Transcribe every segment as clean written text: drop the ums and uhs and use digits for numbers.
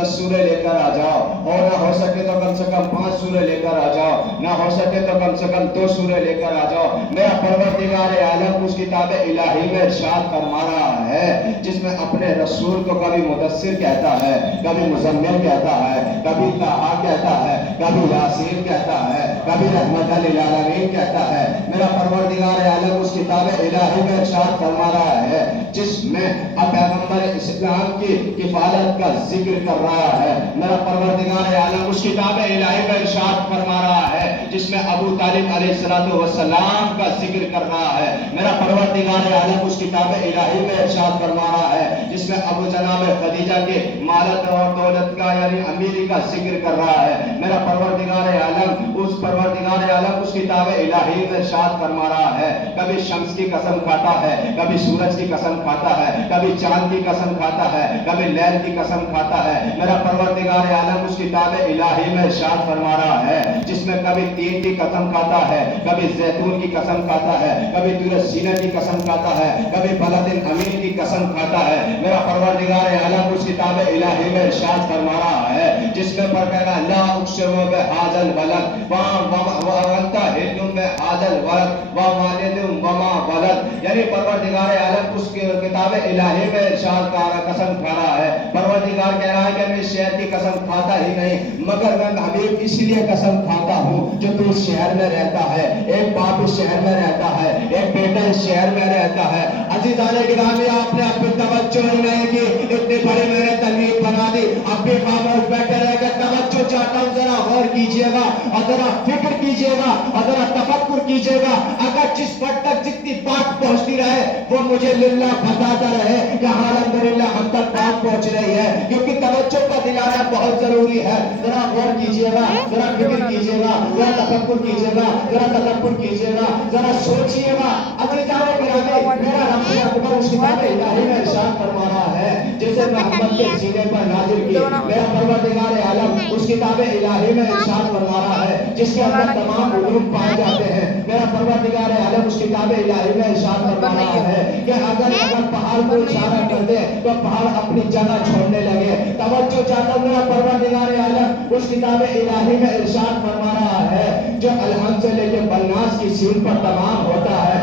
10 سورے لے کر آ جاؤ، اور نہ ہو سکے تو کم سے کم 5 سورے لے کر آ جاؤ، نہ ہو سکے تو کم سے کم 2 سورے لے کر آ جاؤ۔ میرا پروردگار عالم اس کتاب الہی میں ارشاد فرما رہا ہے، جس میں اپنے رسول کو کبھی مدثر کہتا ہے، کبھی مزمل کہتا ہے، کبھی طٰہٰ کہتا ہے، کبھی یاسین کہتا ہے، کبھی رحمت للعالمین کہتا ہے۔ میرا پروردگار عالم اس کتاب الہی میں ارشاد فرما رہا ہے، جس میں پیغمبر اسلام کی کفالت کا ذکر کر رہا ہے۔ میرا پروردگار عالم اس کتاب الہی میں ارشاد فرما رہا ہے، جس میں ابو طالب علیہ السلام کا ذکر کر رہا ہے۔ میرا پروردگار عالم اس کتاب الہی میں ارشاد فرما رہا ہے، جس میں ابو جناب خدیجہ کے مالت اور دولت کا یعنی امیری کا ذکر کر رہا ہے۔ میرا پروردگار عالم اس کتاب الہی میں ارشاد فرما رہا ہے، کبھی شمس کی قسم کھاتا ہے، کبھی سورج کی قسم کھاتا ہے، کبھی چاند کی قسم کھاتا ہے، کبھی لیل کی قسم کھاتا ہے۔ میرا پروردگار عالم اس کتاب الہی میں ارشاد فرما رہا ہے، جس میں کبھی تین کی قسم کھاتا ہے، کبھی زیتون کی قسم کھاتا ہے، کبھی طور سینہ کی قسم کھاتا ہے، کبھی بلد امین کی قسم کھاتا ہے۔ میرا پروردگار عالم اس کتاب الہی میں ارشاد فرما رہا ہے، جس میں پڑھے گا لا اقسم بہذا البلد وانت حل بہذا البلد ووالد وما ولد، یعنی پروردگار عالم اس کتاب الہی میں ارشاد قسم کھا رہا ہے۔ پروردگار کہہ رہا ہے کہ میں شہد کی قسم کھاتا ہی نہیں، مگر میں حبیب اس لیے قسم کھاتا ہوں جو تو اس شہر میں رہتا ہے، ایک باپ اس شہر میں رہتا ہے، ایک بیٹا اس شہر میں رہتا ہے۔ عزیزان گرامی، آپ نے اپنی توجہ ہی نہیں کی، اتنی بڑی میں نے تنویر بنا دی، اب بھی خاموش بیٹھے رہ کے توجہ چاہتا ہوں، ذرا غور کیجئے گا اور ذرا فکر کیجئے گا اور ذرا تفکر کیجئے گا۔ اگر جس وقت تک جتنی بات پہنچتی رہے وہ مجھے للہ بتاتا رہے کہ الحمدللہ ہم تک بات پہنچ رہی ہے، کیونکہ توجہ کا دلانا بہت ضروری ہے۔ ذرا غور کیجئے گا، ذرا فکر کیجئے گا، ذرا تفکر کیجئے گا، ذرا تدبر کیجئے گا، ذرا سوچئے گا۔ اگر جانے گرامی، میرا رب اکبر اس کتاب الہی میں ارشاد فرما رہا ہے، جیسے محمد کے سینے پر نازل کی۔ میرا پروردگار عالم اس کتاب الہی میں ارشاد فرما رہا ہے، جس کے اندر تمام علوم پائے جاتے ہیں۔ میرا پروردگار عالم اس کتاب الہی میں ارشاد فرما رہا ہے کہ اگر پہاڑ کو اشارہ کر دے تو پہاڑ اپنی جگہ چھوڑنے لگے۔ توجہ چاہتا ہوں، میرا پروردگار عالم اس کتاب الہی میں ارشاد فرما رہا ہے، جو الحمد سے لے کے بناس کی سین پر تمام ہوتا ہے۔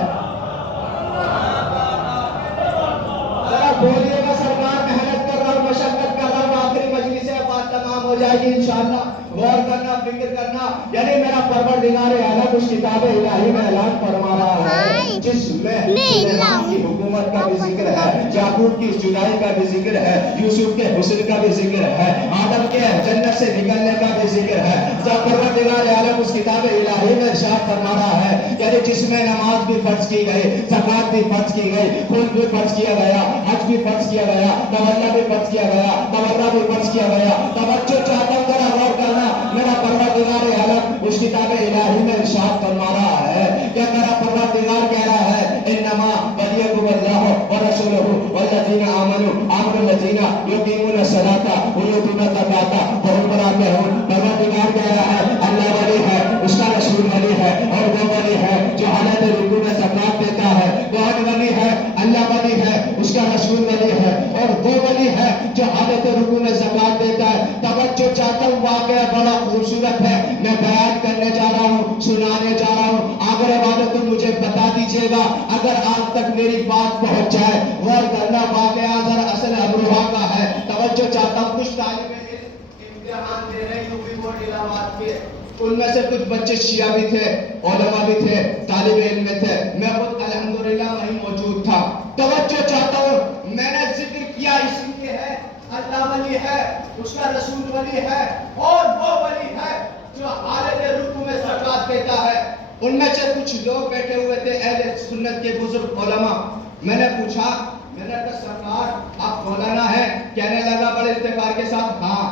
ذرا بولیے گا، سرکار محنت کر رہا ہوں، مشقت کر رہا ہوں، آخری مجلس ہے، بات تمام ہو جائے گی انشاءاللہ۔ غور کرنا، فکر کرنا، یعنی میرا پروردگار عالم اس کتاب الہی میں اعلان فرما رہا ہے، جس میں سلیمان کی حکومت کا بھی ذکر ہے، یعقوب کی جدائی کا بھی ذکر ہے، یوسف کے حسن کا بھی ذکر ہے، آدم کے جنت سے نکلنے کا بھی ذکر ہے۔ پروردگار عالم اس کتاب الہی میں ارشاد فرما رہا ہے، یعنی جس میں نماز بھی فرض کی گئی، زکات بھی فرض کی گئی، خون بھی فرض کیا گیا، حج بھی فرض کیا گیا، تولہ بھی فرض کیا گیا، تورہ بھی فرض کیا گیا۔ توجہ چاہتا ہوں، ذرا غور کرنا، میرا پروردگار عالم اس کتاب الہی میں ارشاد فرما رہا ہے کہ میرا پروردگار کہہ رہا ہے انما ولیکم اللہ ورسولہ والذین آمنوا الذین یقیمون الصلاۃ ویؤتون الزکاۃ وهم راکعون۔ پروردگار کہہ رہا ہے اللہ ولی ہے، اس کا رسول ولی ہے، اور وہ ولی ہے جو حالت رکوع میں زکات دیتا ہے۔ کون ولی ہے؟ اللہ ولی ہے، اس کا رسول ولی ہے، اور وہ ولی ہے جو حالت رکوع میں زکات دیتا ہے۔ توجہ چاہتا ہوں، واقعہ بڑا خوبصورت ہے، میں بیان کرنے جا رہا ہوں، سنانے جا رہا ہوں، آخر عبادت تم مجھے بتا دیجئے گا اگر آپ تک میری بات پہنچ جائے۔ غور کرنا، واقعہ ذرا اصل امروہہ کا ہے۔ توجہ چاہتا ہوں، کچھ طالب علم امتحان دے رہے یوپی بورڈ الہ آباد کے، ان میں سے کچھ بچے شیعہ بھی تھے، علماء بھی تھے، طالب علم میں تھے، میں خود الحمدللہ وہیں موجود تھا۔ توجہ چاہتا ہوں، میں نے ذکر کیا اس لیے ہے، اللہ ولی ہے، اس کا رسول ولی ہے، اور وہ ولی ہے جو حالت رکوع میں زکات دیتا ہے۔ ان میں سے کچھ لوگ بیٹھے ہوئے تھے اہل سنت کے بزرگ علماء۔ میں نے پوچھا، میں نے کہا سرکار آپ مولانا ہیں؟ کہنے لگا بڑے افتخار کے ساتھ ہاں۔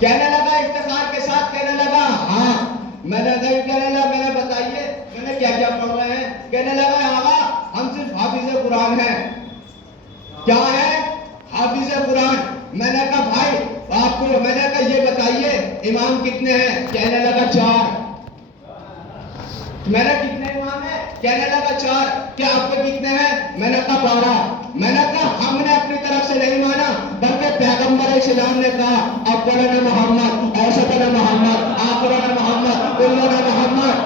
کہنے لگا افتخار کے ساتھ، کہنے لگا ہاں۔ میں نے کہا کہنے لگا میں نے بتائیے میں نے کیا کیا پڑھ رہے ہیں؟ کہنے لگا آقا ہم صرف حافظ قرآن ہیں۔ کیا ہے؟ حافظ قرآن۔ میں نے کہا بھائی آپ کو، میں نے کہا یہ بتائیے امام کتنے ہیں؟ کہنے لگا 4۔ میں نے کتنے امام ہیں؟ کہنے لگا 4۔ کیا آپ کے کتنے ہیں؟ میں نے کہا 12۔ میں نے کہا ہم نے اپنی طرف سے نہیں مانا، بلکہ پیغمبر پیغمبر اسلام نے کہا اولنا محمد، اوسطنا محمد، آخرنا محمد، کلنا محمد۔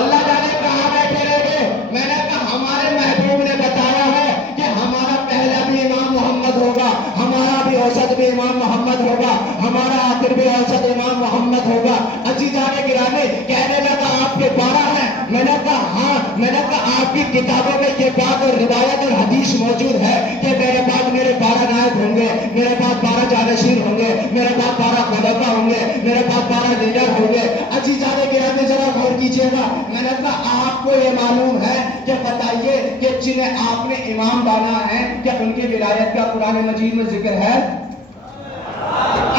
اللہ جانے کہاں بیٹھے رہ گئے؟ میں نے کہا ہمارے محبوب نے بتایا ہے کہ ہمارا پہلا بھی امام محمد ہوگا، ہمارا بھی اوسط بھی امام محمد ہوگا، ہمارا آخر بھی اوسط امام محمد ہوگا۔ عزیزان گرامی، کہنے لگا آپ کے 12 ہیں؟ میں نے کہا ہاں۔ میں نے کہا آپ کی کتابوں میں یہ بات اور روایت اور حدیث موجود ہے کہ میرے بعد میرے 12 نائب ہوں گے، میرے بعد 12 جانشین ہوں گے، میرے بعد 12 خلیفہ ہوں گے، میرے بعد 12 لیڈر ہوں گے۔ عزیزان گرامی ذرا غور کیجیے گا، میں نے کہا آپ کو یہ معلوم ہے کہ بتائیے کہ جنہیں آپ نے امام بنا ہے کیا ان کی ولایت کا قرآن مجید میں ذکر ہے؟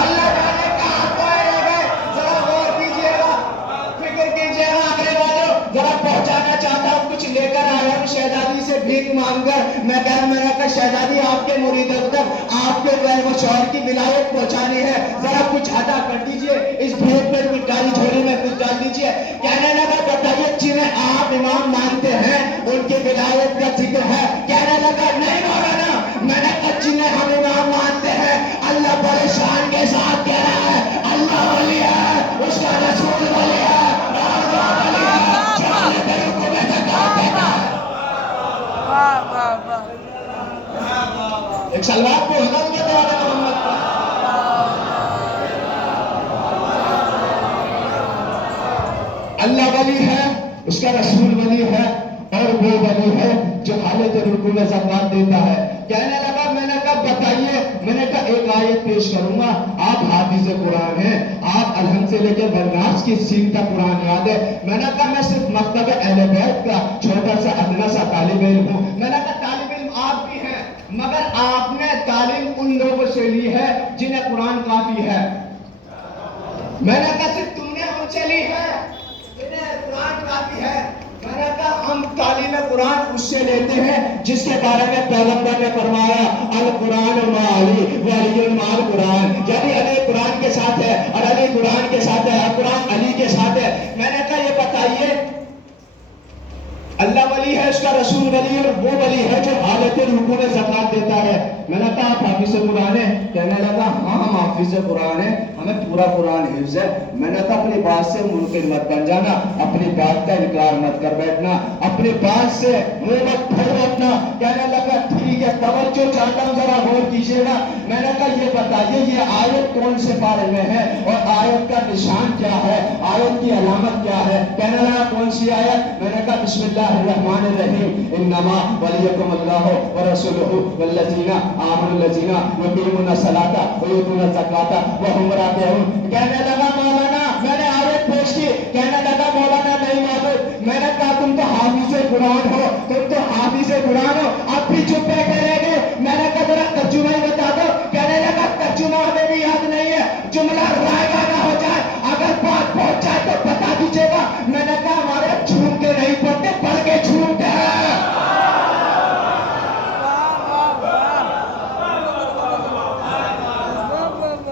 اللہ جانے کہاں پائے گئے، ذرا غور کیجیے گا، فکر کیجیے گا۔ آگے والوں ذرا پہنچانا چاہتا ہوں، کچھ لے کر آیا ہوں شہزادی سے بھیک مانگ کر۔ میں نے کہا شہزادی آپ کے مریدوں تک آپ کے غیر و شوہر کی ولایت پہنچانی ہے، ذرا کچھ عطا کر دیجیے، اس بھیک پر کچھ ڈالی جھولی میں کچھ ڈال دیجیے۔ کہنے لگا بتائیے جنہیں آپ امام مانتے ہیں ان کی ولایت کا ذکر ہے؟ کہنے لگا نہیں مولانا۔ میں نے کہا جنہیں ہم امام مانتے ہیں اللہ بڑے شان کے ساتھ کہہ رہا ہے اللہ ولی ہے، اس کا رسول ولی ہے، اور وہ ولی ہے جو اللہ کے حکم میں زکات دیتا ہے۔ ایک سلوات کو حضرت محمد کا اللہ ولی ہے، اس کا رسول ولی ہے، اور وہ ولی ہے جو حالت رکوع میں زکات دیتا ہے۔ کہنے لگا، میں نے کہا بتائیے، میں نے کہا ایک آیت پیش کروں گا، آپ حافظ قرآن ہیں، آپ الحمد سے لے کے برناس کی سیکھ کا قرآن یاد ہے۔ میں نے کہا میں صرف مکتب اہل بیت کا چھوٹا سا ادنا سا طالب علم ہوں۔ میں نے کہا طالب علم آپ بھی ہیں، مگر آپ نے تعلیم ان لوگوں سے لی ہے جنہیں قرآن کافی ہے۔ میں نے کہا صرف تم نے ان سے لی ہے جنہیں قرآن کافی ہے۔ میں نے کہا ہم تعلیم قرآن اس سے لیتے ہیں جس کے بارے میں پیغمبر نے فرمایا القرآن مع علی وعلی مع القرآن، یعنی علی قرآن کے ساتھ ہے اور علی قرآن کے ساتھ ہے اور قرآن علی کے ساتھ ہے۔ میں نے کہا یہ بتائیے اللہ ولی ہے، اس کا رسول ولی ہے، اور وہ ولی ہے جو حالت رکوع میں زکات دیتا ہے۔ میں نے کہا آپ حافظ قرآن ہیں؟ کہنے لگا ہاں ہم حافظ قرآن ہیں، ہمیں پورا قرآن حفظ ہے۔ میں نے کہا اپنی بات سے منکر مت بن جانا، اپنی بات کا انکار مت کر بیٹھنا، اپنی بات سے منہ مت پھیر بیٹھنا۔ کہنے لگا ٹھیک ہے، توجہ چاہتا ہوں ذرا غور کیجیے گا۔ میں نے کہا یہ بتائیے یہ آیت کون سے پارے میں ہے اور آیت کا نشان کیا ہے، آیت کی علامت کیا ہے؟ کہنے لگا کون سی آیت؟ میں نے کہا بسم اللہ الرحمن الرحیم انما ولیکم اللہ ورسولہ والذین آمنوا الذین یقیمون الصلاۃ ویؤتون الزکاۃ وہم راکعون۔ کہنے لگا مولانا، میں نے آیت پیش کی، کہنے لگا مولانا نہیں معلوم۔ میں نے کہا تم تو حافظ قرآن ہو، تم تو حافظ قرآن ہو، اب بھی چپ بیٹھے رہ گئے۔ میں نے کہا ذرا ترجمہ ہی بتا دو۔ کہنے لگا ترجمہ ہمیں بھی یاد نہیں ہے، جملہ رائگاں نہ ہو جائے، اگر بات پہنچ جائے تو بتا دیجیے گا۔ میں نے کہا ہمارے جھوم کے نہیں پڑتے، پڑھ کے جھومتے ہیں۔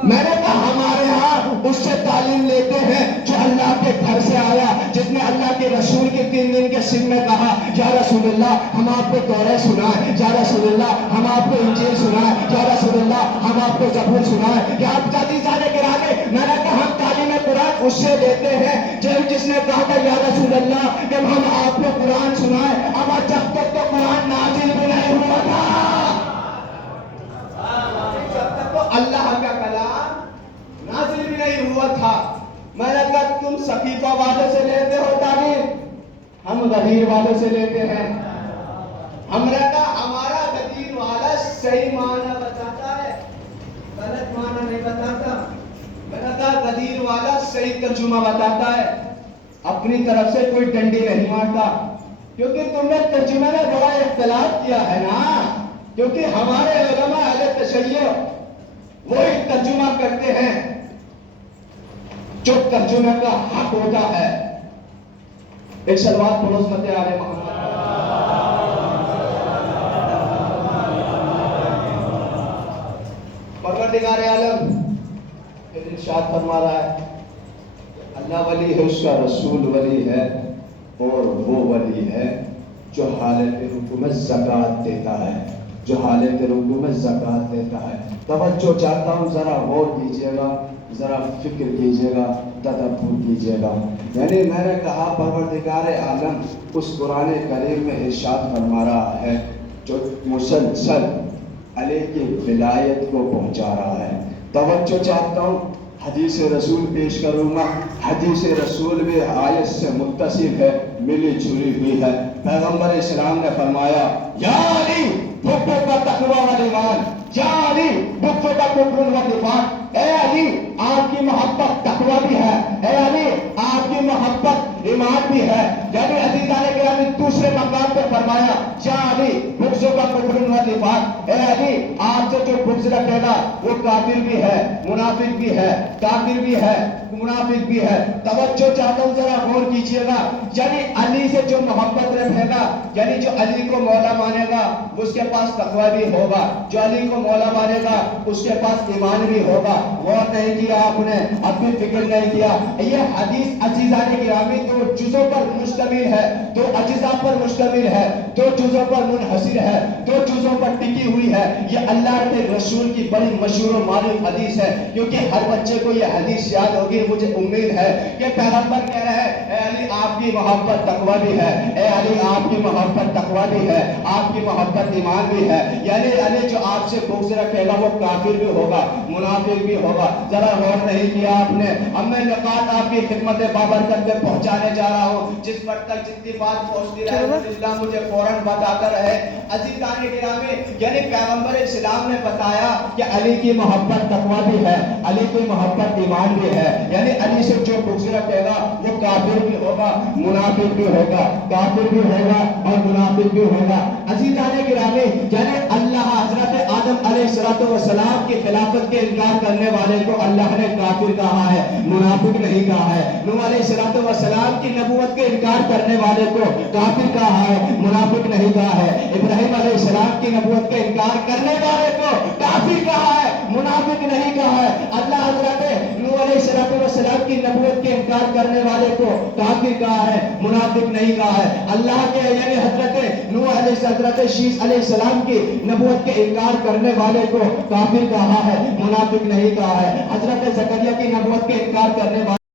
میں نے کہا ہمارے ہاں اس سے تعلیم لیتے ہیں جو اللہ کے گھر سے آیا، جس نے اللہ کے رسول کے 3 دن کے سن میں کہا یا رسول اللہ ہم آپ کو تورات سنائیں، یا رسول اللہ ہم آپ کو انجیل سنائیں، یا رسول اللہ ہم آپ کو زبور سنائیں۔ یا آپ عزیزان گرامی، میں نے کہا ہم تعلیم قرآن اس سے لیتے ہیں جس نے کہا تھا یا رسول اللہ کہ ہم آپ کو قرآن سنائیں، اما جب تک تو قرآن نازل بھی نہیں ہوا تھا، جب تک تو اللہ کا کلام نازل بھی نہیں ہوا تھا۔ میں نے کہا تم صحیفہ والے سے لیتے ہو تعلیم، ہم غدیر والے سے لیتے ہیں۔ ہم نے کہا ہمارا غدیر والا صحیح معنی بتاتا ہے، غلط معنی نہیں بتاتا۔ میں نے کہا غدیر والا صحیح ترجمہ بتاتا ہے، اپنی طرف سے کوئی ڈنڈی نہیں مارتا، کیونکہ تم نے ترجمے میں بڑا اختلاف کیا ہے نا، کیونکہ ہمارے علماء اہل تشیع وہی ترجمہ کرتے ہیں جو ترجمے کا حق ہوتا ہے۔ ایک سلوات پڑھو عظمت آل محمد۔ پروردگار عالم ارشاد فرما رہا ہے اللہ ولی ہے، اس کا رسول ولی ہے، اور وہ ولی ہے جو حالت رکوع میں زکات دیتا ہے۔ جو حالت رکوع میں زکوٰۃ دیتا ہے۔ توجہ چاہتا ہوں، ذرا غور کیجیے گا، ذرا فکر کیجیے گا، تدبر کیجیے گا۔ یعنی میں نے کہا پروردگار عالم اس قرآن کریم میں ارشاد فرما رہا ہے جو مسلسل علی کی ولایت کو پہنچا رہا ہے۔ توجہ چاہتا ہوں، حدیث رسول پیش کروں گا۔ حدیث رسول بھی آیت سے متصل ہے، ملی جلی ہوئی ہے۔ پیغمبر اسلام نے فرمایا یا علی بھٹو کا تقوی و ایمان، یا علی بھٹو کا کفر و نفاق۔ اے علی آپ کی محبت تقوی بھی ہے، اے علی آپ کی محبت ایمان بھی ہے۔ یعنی عزیزان گرامی دوسرے مقام پر فرمایا یا علی بغض کا کفر و نفاق، اے علی آپ سے جو بغض رکھے گا وہ کافر بھی ہے، منافق بھی ہے، کافر بھی ہے، منافق بھی ہے۔ توجہ چاہتا ہوں، ذرا غور کیجیے گا۔ یعنی علی سے جو محبت رکھے گا، یعنی جو علی کو مولا مانے گا اس کے پاس تقوی بھی ہوگا، جو علی کو مولا مانے گا اس کے پاس ایمان بھی ہوگا۔ غور نہیں کیا آپ نے، اب بھی فکر نہیں کیا۔ یہ حدیث عزیزان گرامی دو جزوں پر مشتمل ہے، دو اجزاء پر مشتمل ہے، دو جزوں پر منحصر ہے، دو جزوں پر ٹکی ہوئی ہے۔ یہ اللہ کے رسول کی بڑی مشہور و معروف حدیث ہے، کیونکہ ہر بچے کو یہ حدیث یاد ہوگی۔ مجھے امید ہے کہ پیغمبر کہہ رہے ہیں اے علی آپ کی محبت تقوی بھی ہے، اے علی آپ کی محبت تقوی بھی ہے، آپ کی محبت ایمان بھی ہے۔ یعنی علی جو آپ سے بغض رکھے گا وہ کافر بھی ہوگا، منافق بھی ہوگا۔ ذرا غور نہیں کیا آپ نے۔ اب میں نقاط آپ کی خدمت بابرکت میں پہنچانے جا رہا ہوں، جس پر تک جتنی بات پہنچتی رہے اللہ مجھے فوراً بتاتا رہے۔ عزیزان گرامی، یعنی پیغمبر اسلام نے بتایا کہ علی کی محبت تقوی بھی ہے، علی کی محبت ایمان بھی ہے۔ یعنی علی سے جو بغض رکھے گا وہ کافر بھی ہوگا، منافق بھی ہوگا، کافر بھی ہوگا اور منافق بھی ہوگا۔ عزیزان گرامی، یعنی اللہ حضرت آدم علیہ السلام کی خلافت کے انکار کرنے والے کو اللہ نے کافر کہا ہے، منافق نہیں کہا ہے۔ نوح علیہ السلام کی نبوت کے انکار کرنے والے کو کافر کہا ہے، منافق نہیں کہا ہے۔ ابراہیم علیہ السلام کی نبوت کے انکار کرنے والے کو کافر کہا ہے، منافق نہیں کہا ہے۔ اللہ حضرت نوح علیہ السلام کی نبوت کے انکار کرنے والے کو کافر کہا ہے، منافق نہیں کہا ہے۔ اللہ کے یعنی حضرت نوح علیہ حضرت شیس علیہ السلام کی نبوت کے انکار کرنے والے کو کافر کہا ہے، منافق نہیں کہا ہے۔ حضرت زکریا کی نبوت کے انکار کرنے والے